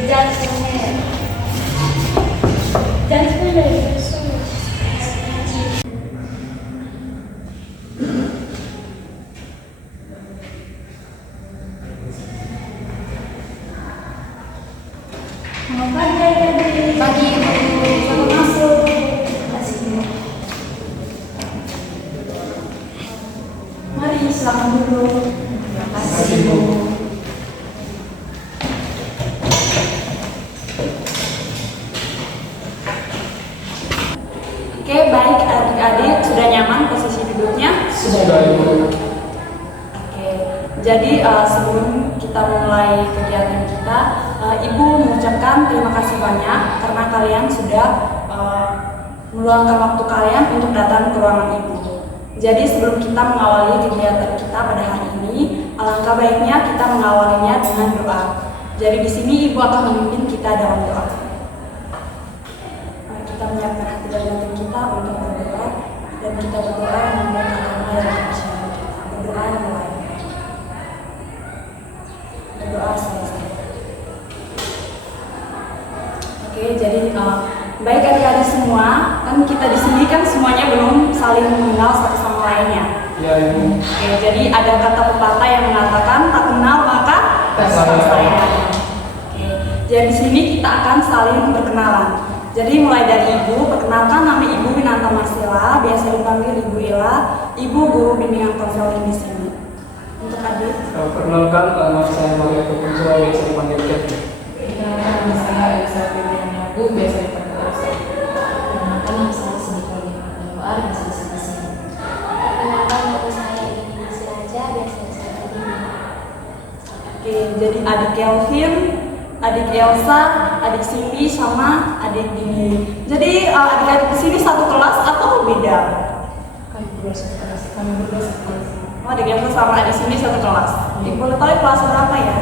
Judgment. Judgment dari Yesus. Selamat pagi adik-adik. Pagi Ibu. Selamat masuk. Terima kasih. Mari silakan duduk. Terima kasih Ibu. Oke, baik adik-adik, sudah nyaman posisi duduknya? Sudah Ibu. Oke, jadi sebelum kita mulai kegiatan kita, Ibu mengucapkan terima kasih banyak karena kalian sudah meluangkan waktu kalian untuk datang ke ruangan Ibu. Jadi sebelum kita mengawali kegiatan kita pada hari ini, alangkah baiknya kita mengawalinya dengan doa. Jadi di sini Ibu akan memimpin kita dalam doa. Kita menyiapkan hati dan batin kita untuk berdoa, dan kita berdoa menggunakan nama yang tersirat kita. Berdoa mulai. Berdoa selesai. Oke, jadi baik adik-adik semua, kan kita di sini kan semuanya belum saling mengenal satu sama lainnya. Ya Ibu. Oke, jadi ada kata pepatah yang mengatakan tak kenal maka tak sayang. Oke, jadi di sini kita akan saling berkenalan. Jadi mulai dari Ibu, perkenalkan nama Ibu Winanta Marsila, biasa dipanggil Ibu Ila, Ibu guru bimbingan konseling di sini. Untuk adik, Perkenalkan nama saya Maria Kepunjua, biasa dipanggil Kevin. Nama saya Elisa Firliana Bu, biasa dipanggil Elsa. Perkenalkan nama saya Sidika Limanuar, biasa disebut Sini. Perkenalkan nama saya Ini Siraja, biasa disebut Ini. oke, jadi adik Kelvin, adik Elsa, adik Cindy, sama adik Dini. Jadi adik-adik di sini satu kelas atau beda? Kami berdua satu kelas. Kami berdua satu kelas. Oh, adik Elsa sama adik Cindy satu kelas. Jadi boleh tahu kelas berapa ya?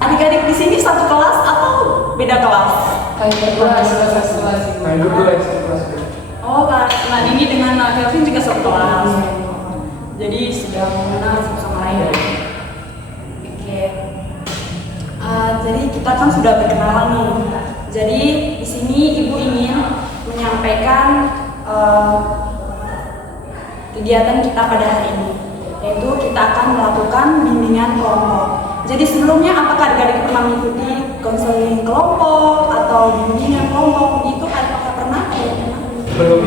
Adik-adik di sini satu kelas atau beda kelas? Kami berdua satu kelas. Kami berdua yang satu kelas. Oh, Kak Dini dengan Kelvin juga satu kelas. Jadi sudah mengenal satu sama lain. Oke. Jadi kita kan sudah berkenalan nih. Jadi di sini Ibu ingin menyampaikan kegiatan kita pada hari ini, yaitu kita akan melakukan bimbingan kelompok. Jadi sebelumnya apakah adik-adik pernah mengikuti konseling kelompok atau bimbingan kelompok? Itu apakah pernah? Belum.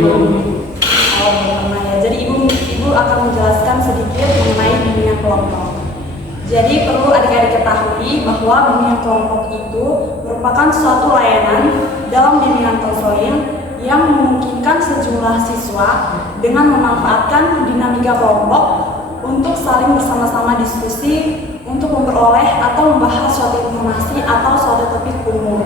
Oh, belum pernah ya. Jadi Ibu akan menjelaskan sedikit mengenai bimbingan kelompok. Jadi perlu adik-adik ketahui bahwa bimbingan kelompok itu merupakan suatu layanan dalam bimbingan konseling yang memungkinkan sejumlah siswa dengan memanfaatkan dinamika kelompok untuk saling bersama-sama diskusi untuk memperoleh atau membahas suatu informasi atau suatu topik umum.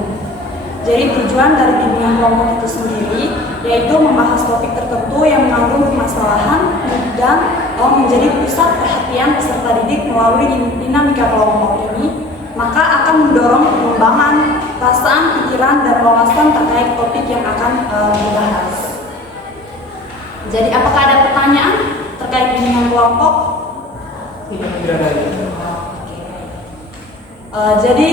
Jadi tujuan dari bimbingan kelompok itu sendiri yaitu membahas topik tertentu yang mengandung permasalahan dan menjadi pusat perhatian peserta didik melalui dinamika kelompok ini, maka akan mendorong pengembangan perasaan, pikiran, dan wawasan terkait topik yang akan dibahas. Jadi apakah ada pertanyaan terkait bimbingan kelompok? Tidak ada. Jadi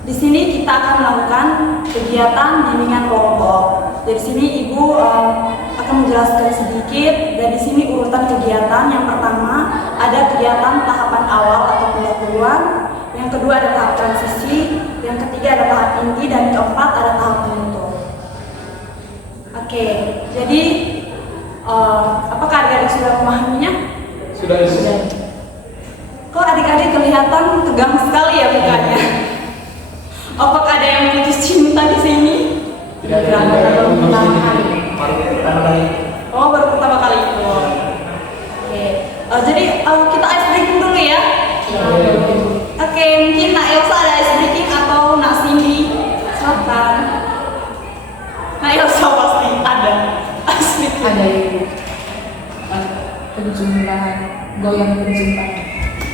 di sini kita akan melakukan kegiatan bimbingan kelompok. Jadi di sini Ibu akan menjelaskan sedikit. Dan di sini urutan kegiatan yang pertama ada kegiatan tahapan awal atau pendahuluan, yang kedua ada tahap transisi, yang ketiga ada tahap inti, dan keempat ada tahap penutup. Oke, jadi apakah adik-adik sudah memahaminya? Sudah. Kok adik-adik kelihatan tegang sekali ya mukanya? Apakah ada yang putus cinta di sini? Tidak ada. Baru pertama kali. Oh, baru pertama kali itu. Oke. Jadi kita ice breaking dulu ya. Oke, mungkin Nak Elsa ada ice breaking atau Nak Cindy? Silakan. Nak Elsa pasti ada ice breaking. Ada Ibu. Penjumlahan, goyang penjumlahan.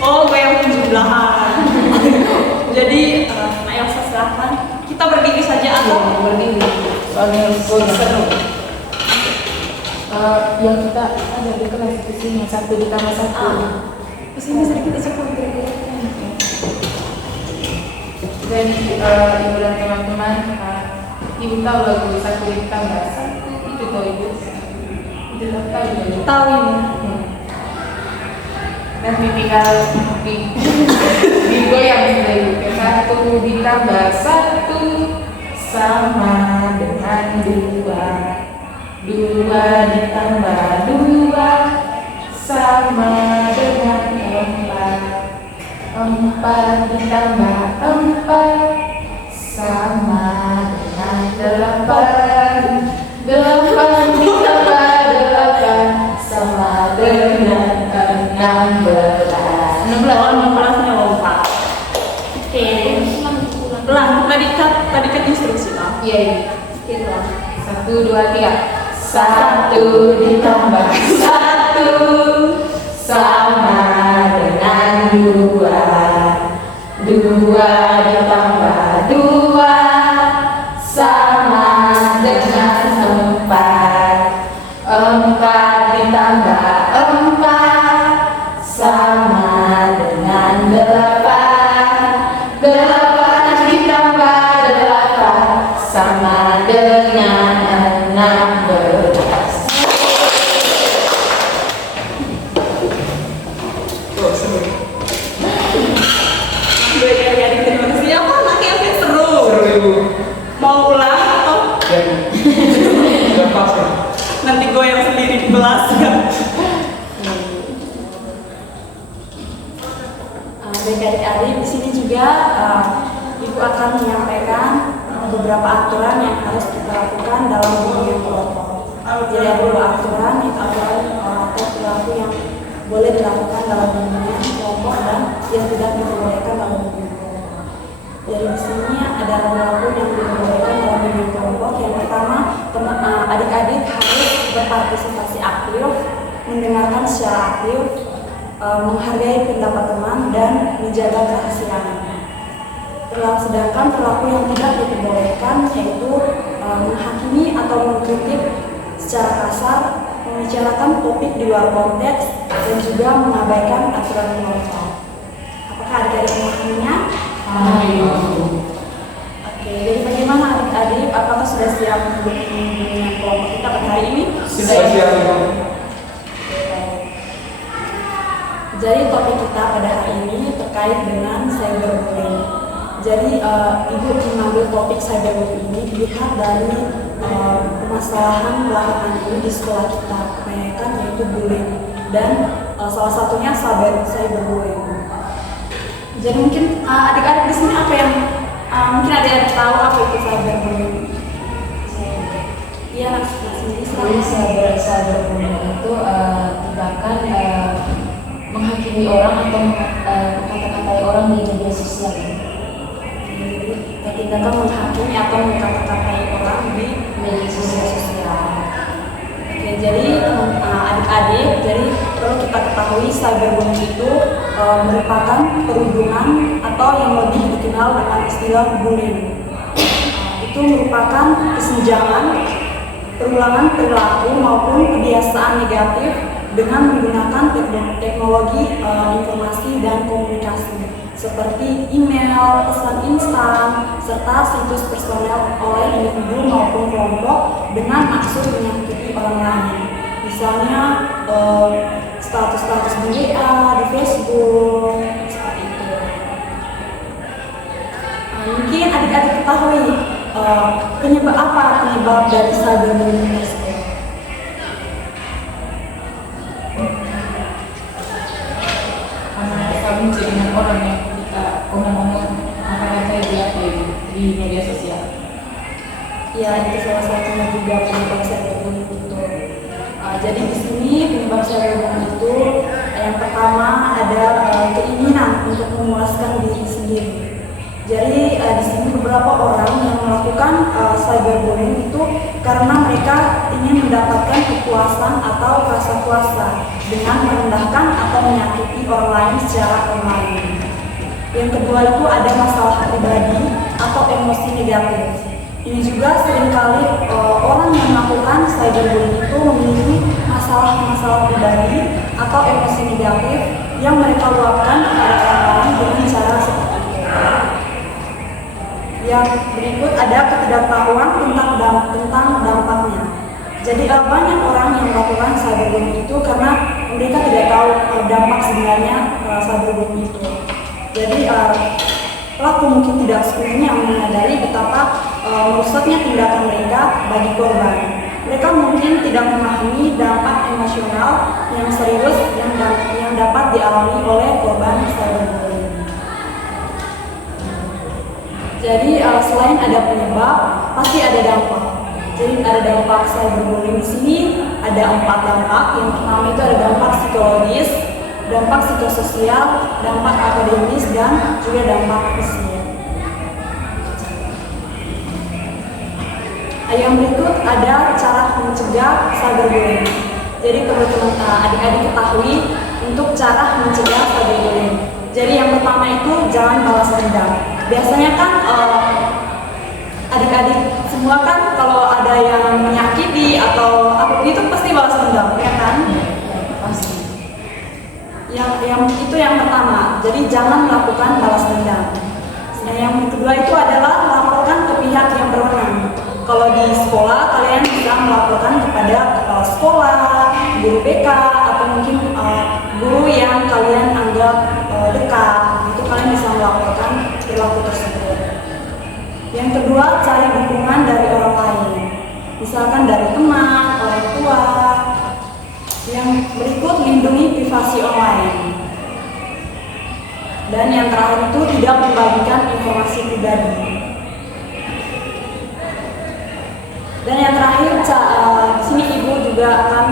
Oh, goyang penjumlahan. Jadi Nak Elsa silakan. Kita berdiri saja atau Berdiri. Soalnya seru. Yang kita ada di kelas di sini satu di kamar satu. kesini sedikit aja kok. Kita Jadi ibu dan teman-teman, ibu tahu lagu Satu Ditambah Satu itu tahu ibu? Itu tahu ibu? Tahu ini. Nanti tinggal digoyang sudah ibu. Satu ditambah satu sama dengan dua. Dua ditambah dua sama dengan empat. Empat ditambah empat sama dengan delapan. Delapan ditambah delapan sama dengan 16. 16-nya lompat. Oke. Pelan, tadi kan instruksi lah. Iya, iya. Itulah. 1, 2, 3. 1 ditambah 1 sama dengan 2. 2 ditambah 2 sama dengan 4. 4 ditambah 4 sama dengan 8. 8 ditambah 8 sama dengan 16. Oh, seru. Gue adik terima kasih. Apa anaknya yang seru? Seru ibu. Mau ulang atau Ya. Udah pas ya. nanti gue yang sendiri di kelas ya? Baik adik-adik, di sini juga ibu akan menyampaikan beberapa aturan yang harus kita lakukan dalam bimbingan kelompok. Jadi ada dua aturan, itu aturan atau perilaku yang boleh dilakukan dalam bimbingan kelompok dan yang tidak diperbolehkan dalam bimbingan kelompok. Jadi di sini ada perilaku yang diperbolehkan dalam bimbingan kelompok. Yang pertama, adik-adik harus berpartisipasi aktif, mendengarkan secara aktif, menghargai pendapat teman dan menjaga kerahasiaan. Sedangkan perilaku yang tidak diperbolehkan yaitu menghakimi atau mengkritik secara kasar, membicarakan topik di luar konteks, dan juga mengabaikan aturan kelompok. Apakah adik-adik memahaminya? Oke, jadi bagaimana adik-adik? Apakah sudah siap untuk bimbingan kelompok kita pada hari ini? Sudah siap ibu. Jadi topik kita pada hari ini terkait dengan cyberbullying. Jadi ibu mengambil topik cyberbullying ini dilihat dari permasalahan belakangan ini di sekolah kita, kebanyakan yaitu bullying dan salah satunya cyberbullying. Jadi mungkin adik-adik di sini apa yang mungkin adik-adik tahu apa itu cyberbullying? Iya, Jadi cyberbullying itu tindakan menghakimi orang atau mengkata-katai orang di media sosial. Tindakan menghakimi atau mengkata-katai orang di media sosial. Oke, jadi adik-adik, jadi perlu kita ketahui cyberbullying itu merupakan perundungan atau yang lebih dikenal dengan istilah bullying. Itu merupakan kesenjangan, perulangan perilaku maupun kebiasaan negatif dengan menggunakan teknologi informasi dan komunikasi seperti email, pesan instan, serta situs personal oleh individu maupun kelompok dengan maksud menyakiti orang lain. Misalnya status-status di WA, di Facebook, seperti itu. Mungkin adik-adik ketahui penyebab dari cyberbullying tersebut? Karena kita benci dengan orang yang kita ngomong-ngomong apa-apa di media sosial. Ya, itu salah satunya juga penyebab cyberbullying itu. Jadi di sini penyebab cyberbullying itu yang pertama ada keinginan untuk memuaskan diri sendiri. Jadi di sini beberapa orang yang melakukan cyberbullying itu karena mereka ingin mendapatkan kepuasan atau rasa puasa dengan merendahkan atau menyakiti orang lain secara online. Yang kedua itu ada masalah pribadi atau emosi negatif. Ini juga seringkali orang yang melakukan cyberbullying itu memiliki masalah-masalah pribadi atau emosi negatif yang mereka luapkan kepada orang lain dengan cara seperti itu. berikut ada ketidaktahuan tentang dampaknya. Jadi banyak orang yang melakukan cyberbullying itu karena mereka tidak tahu dampak sebenarnya cyberbullying itu. Jadi pelaku mungkin tidak sepenuhnya menyadari betapa merusaknya tindakan mereka bagi korban. Mereka mungkin tidak memahami dampak emosional yang serius yang dapat dialami oleh korban cyberbullying. Jadi selain ada penyebab, pasti ada dampak. Jadi ada dampak cyberbullying di sini ada 4 dampak. Yang pertama itu ada dampak psikologis, dampak psikososial, dampak akademis, dan juga dampak fisik. Yang berikut ada cara mencegah cyberbullying. Jadi perlu adik-adik ketahui untuk cara mencegah cyberbullying. Jadi yang pertama itu jangan balas dendam. Biasanya kan adik-adik semua kan kalau ada yang menyakiti atau apa itu pasti balas dendam, ya kan? Pasti. Yang itu yang pertama. Jadi jangan melakukan balas dendam. Yang kedua itu adalah laporkan ke pihak yang berwenang. Kalau di sekolah kalian bisa melaporkan kepada kepala sekolah, guru BK, atau mungkin guru yang kalian anggap dekat. Itu kalian bisa melaporkan perilaku tersebut. Yang kedua, cari dukungan dari orang lain. Misalkan dari teman, orang tua. Yang berikut, lindungi privasi online. Dan yang terakhir itu tidak membagikan informasi pribadi. Dan yang terakhir, di sini ibu juga akan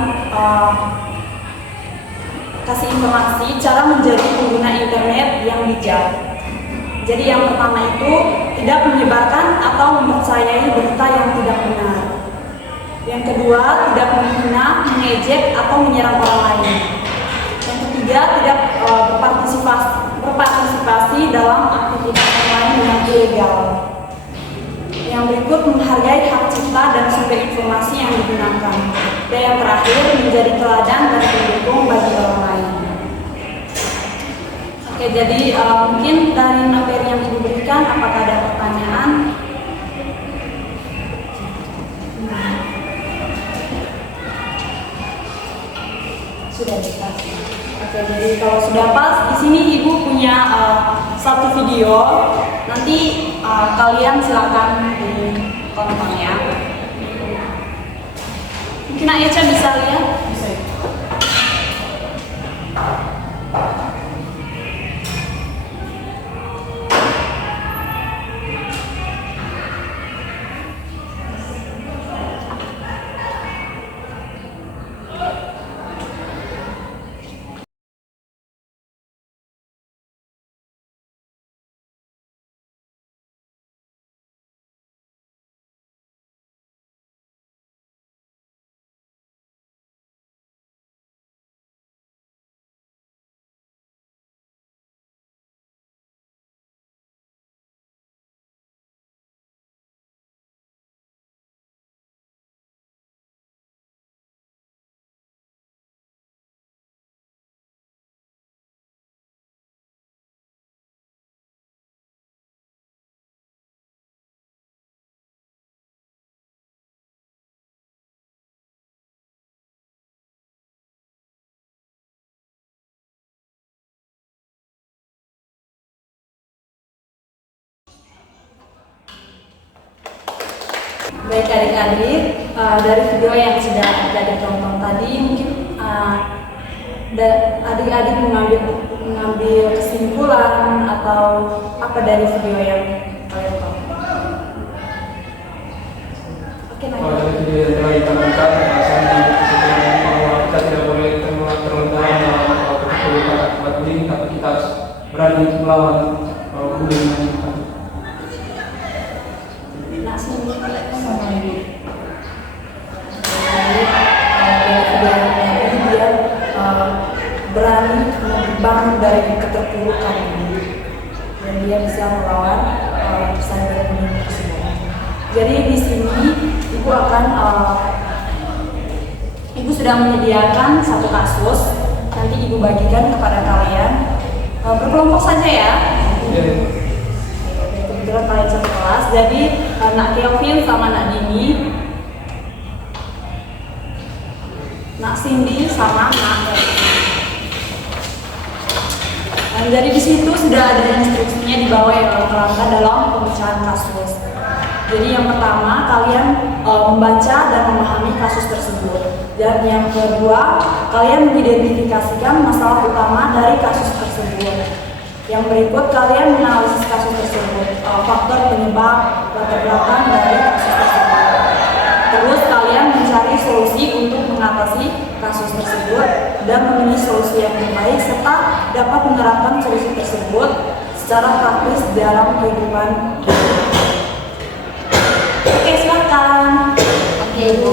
kasih informasi cara menjadi pengguna internet yang bijak. Jadi yang pertama itu tidak menyebarkan atau mempercayai berita yang tidak benar. Yang kedua, tidak menghina, mengejek atau menyerang orang lain. Yang ketiga, tidak berpartisipasi dalam aktivitas online yang ilegal. Yang berikut, menghargai hak cipta dan sumber informasi yang digunakan. Dan yang terakhir, menjadi teladan dan pendukung bagi orang lain. Oke, jadi mungkin dari materi yang ibu berikan, apakah ada pertanyaan? Sudah pas. Oke, jadi kalau sudah pas, di sini ibu punya satu video. Nanti kalian silakan ditonton ya. Mungkin Aisyah bisa lihat. Bisa ya? Baik adik-adik, dari video yang sudah adik-adik tonton tadi, mungkin adik-adik mengambil kesimpulan atau apa dari video yang kalian tonton. Oke, Kalau dari video yang telah ditampilkan, saya mengambil kesimpulan bahwa kita tidak boleh terlalu dalam dalam keterlibat akibat bullying, tapi kita harus berani untuk melawan bullying yang kita. Nah, sini Sama ibu. jadi dia berani bangun dari keterpurukan dan dia bisa melawan cyberbullying tersebut. Jadi di sini ibu akan ibu sudah menyediakan satu kasus, nanti ibu bagikan kepada kalian berkelompok saja ya. Iya. Kebetulan kalian satu kelas, jadi sama materi. Nah, jadi di situ sudah ada instruksinya di bawah ya langkah-langkah dalam pemecahan kasus. Jadi yang pertama kalian membaca dan memahami kasus tersebut. Dan yang kedua, kalian mengidentifikasikan masalah utama dari kasus tersebut. Yang berikut, kalian menganalisis kasus tersebut, faktor penyebab, latar belakang dari kasus tersebut. Terus kalian mencari solusi untuk mengatasi kasus tersebut dan memilih solusi yang terbaik serta dapat menerapkan solusi tersebut secara praktis dalam kehidupan. Oke, silakan. Oke, Bu.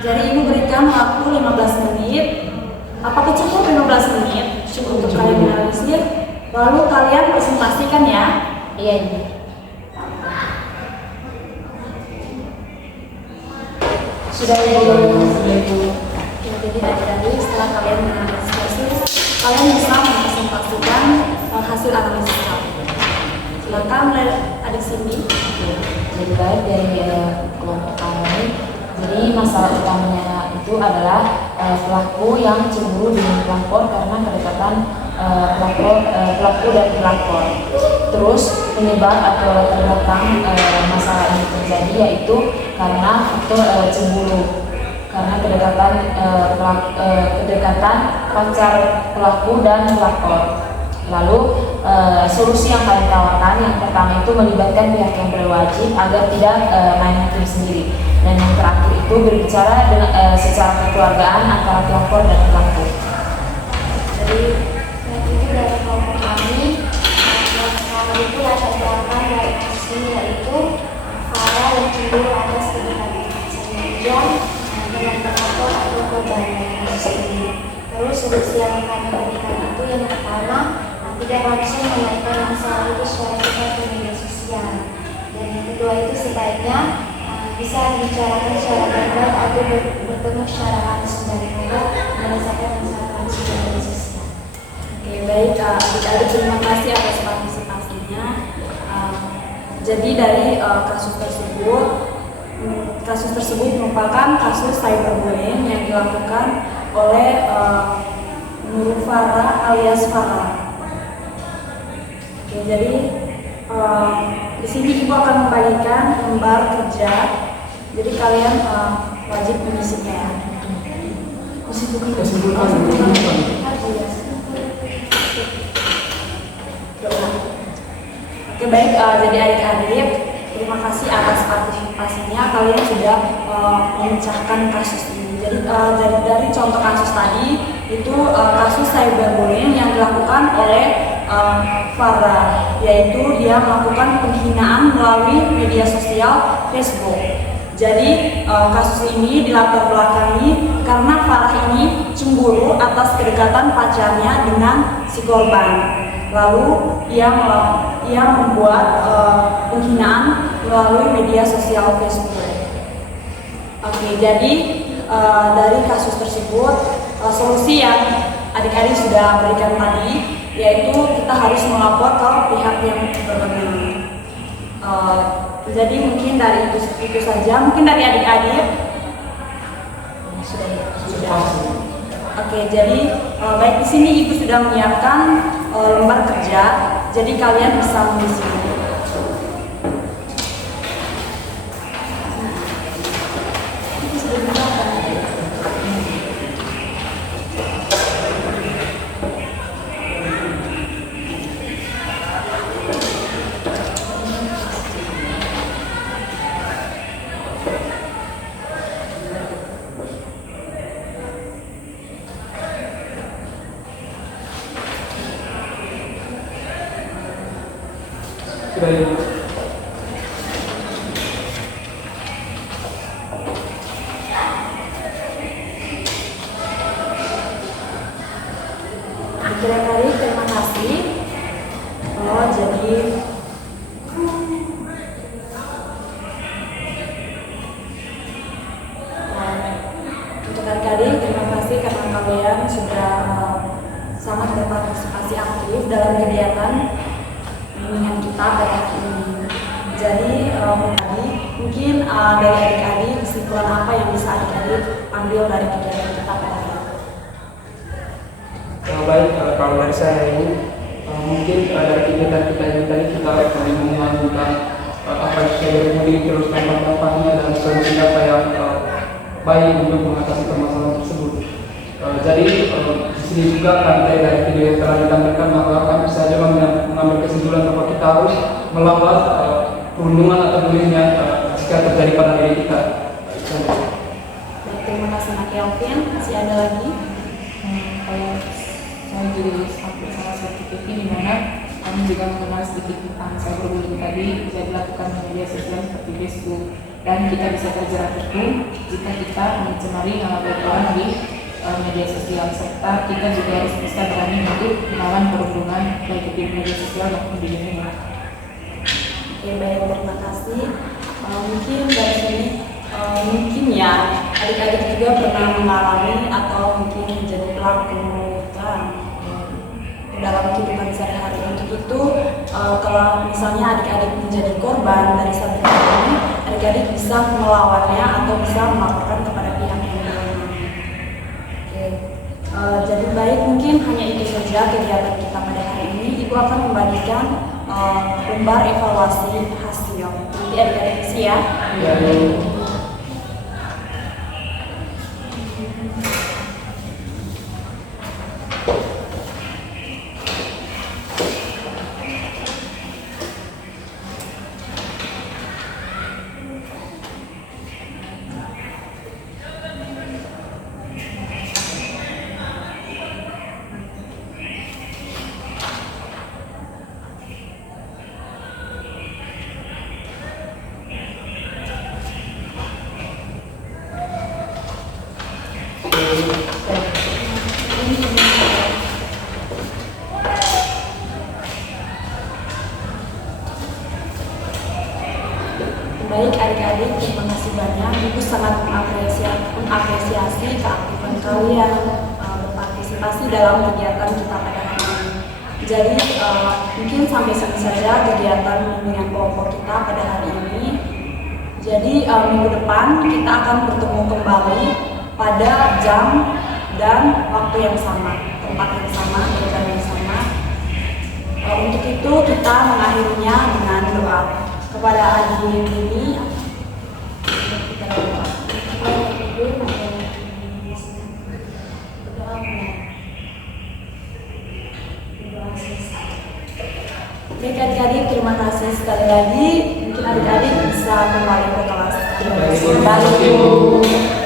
Jadi ibu berikan waktu 15 menit. Apakah cukup 15 menit? Cukup untuk kalian menganalisis. Lalu kalian presentasikan ya. Iya, Ibu. Sudah ya, Ibu. Ya, jadi tadi setelah kalian menganalisis kasus, kalian bisa mempresentasikan hasil analisis kalian. Silakan adik Cindy. Jadi baik dari kelompok kami. Jadi masalah utamanya itu adalah pelaku yang cemburu dengan pelapor karena kedekatan pelaku dan pelapor. Terus penyebab atau latar belakang masalah ini terjadi yaitu karena faktor cemburu, karena kedekatan pacar pelaku dan pelapor. Lalu solusi yang kalian tawarkan yang pertama itu melibatkan pihak yang berwajib agar tidak main hakim sendiri. Dan yang terakhir itu berbicara dengan secara kekeluargaan antara pelapor dan pelaku. Jadi itu dari kelompok kami itu latar belakang dari kasus ini yaitu Farah yang cemburu atas kedekatan pacarnya dengan pelapor atau korban kasus ini. Terus solusi yang kami berikan itu yang pertama tidak langsung menaikkan masalah itu secara cepat ke media sosial. Dan yang kedua itu sebaiknya bisa dibicarakan secara verbal atau bertemu secara langsung daripada menyelesaikan masalah langsung di media sosial. Oke, baik adik-adik, terima kasih atas partisipasinya. Jadi dari kasus tersebut merupakan kasus cyberbullying yang dilakukan oleh Nur Farah alias Farah. Oke, jadi di sini ibu akan membagikan lembar kerja. Jadi kalian wajib mengisinya ya. Kesimpulan. Oke, baik. Jadi adik-adik, terima kasih atas partisipasinya. Kalian sudah memecahkan kasus ini. Jadi dari contoh kasus tadi itu kasus cyberbullying yang dilakukan oleh Farah, yaitu dia melakukan penghinaan melalui media sosial Facebook. Jadi kasus ini dilatar belakangi karena Farah ini cemburu atas kedekatan pacarnya dengan si korban. Lalu ia membuat penghinaan melalui media sosial Facebook. Oke, jadi dari kasus tersebut solusi yang adik-adik sudah berikan tadi yaitu kita harus melapor ke pihak yang berwenang. Jadi mungkin dari itu saja. Mungkin dari adik-adik sudah. Oke, jadi baik di sini ibu sudah menyiapkan lembar kerja. Jadi kalian bisa mengisi. untuk adik-adik, terima kasih karena kalian sudah sangat berpartisipasi aktif dalam kegiatan bimbingan kita pada hari ini. Jadi tadi mungkin dari adik-adik kesimpulan apa yang bisa adik-adik ambil dari kegiatan kita pada hari ini? Baik, kalau dari saya ini mungkin dari kegiatan kita ini tadi kita lebih mengajukan apa yang sudah bermudi terus mempertahankannya dan solusi apa yang baik untuk mengatasi permasalahan tersebut. Jadi di sini juga kantai dari video yang telah ditampilkan maka kami saja mengambil kesimpulan bahwa kita harus melawan perundungan atau bullying jika terjadi pada diri kita. Baik, terima kasih Mak Kelvin. Masih ada lagi? Kalau saya juga sampai salah satu titik di mana kami juga mengenal sedikit tentang cyberbullying tadi bisa dilakukan di media sosial seperti Facebook, dan kita bisa terjerat hukum jika kita mencemari nama baik orang di media sosial, serta kita juga harus bisa berani untuk melawan perundungan baik di media sosial maupun di dunia. Oke, baik, terima kasih. Mungkin dari sini mungkin ya adik-adik juga pernah mengalami atau mungkin menjadi pelaku dalam kehidupan sehari-hari. Untuk itu kalau misalnya adik-adik menjadi korban dari cyberbullying ini, adik-adik bisa melawannya atau bisa melaporkan kepada pihak yang berwenang. Oke, jadi baik, mungkin hanya itu saja kegiatan kita pada hari ini. Ibu akan membagikan lembar evaluasi hasil. Nanti adik-adik isi ya. Baik adik-adik, terima kasih banyak. Ibu sangat mengapresiasi keaktifan kalian berpartisipasi dalam kegiatan kita pada hari ini. Jadi mungkin sampai sini saja kegiatan bimbingan kelompok kita pada hari ini. Jadi minggu depan kita akan bertemu kembali pada jam dan waktu yang sama, tempat yang sama, dan jam yang sama. Untuk itu kita mengakhirinya dengan doa. Kepada adik ini kita berdoa. Baik adik-adik, terima kasih sekali lagi. Mungkin adik-adik bisa kembali ke kelas. Terima kasih.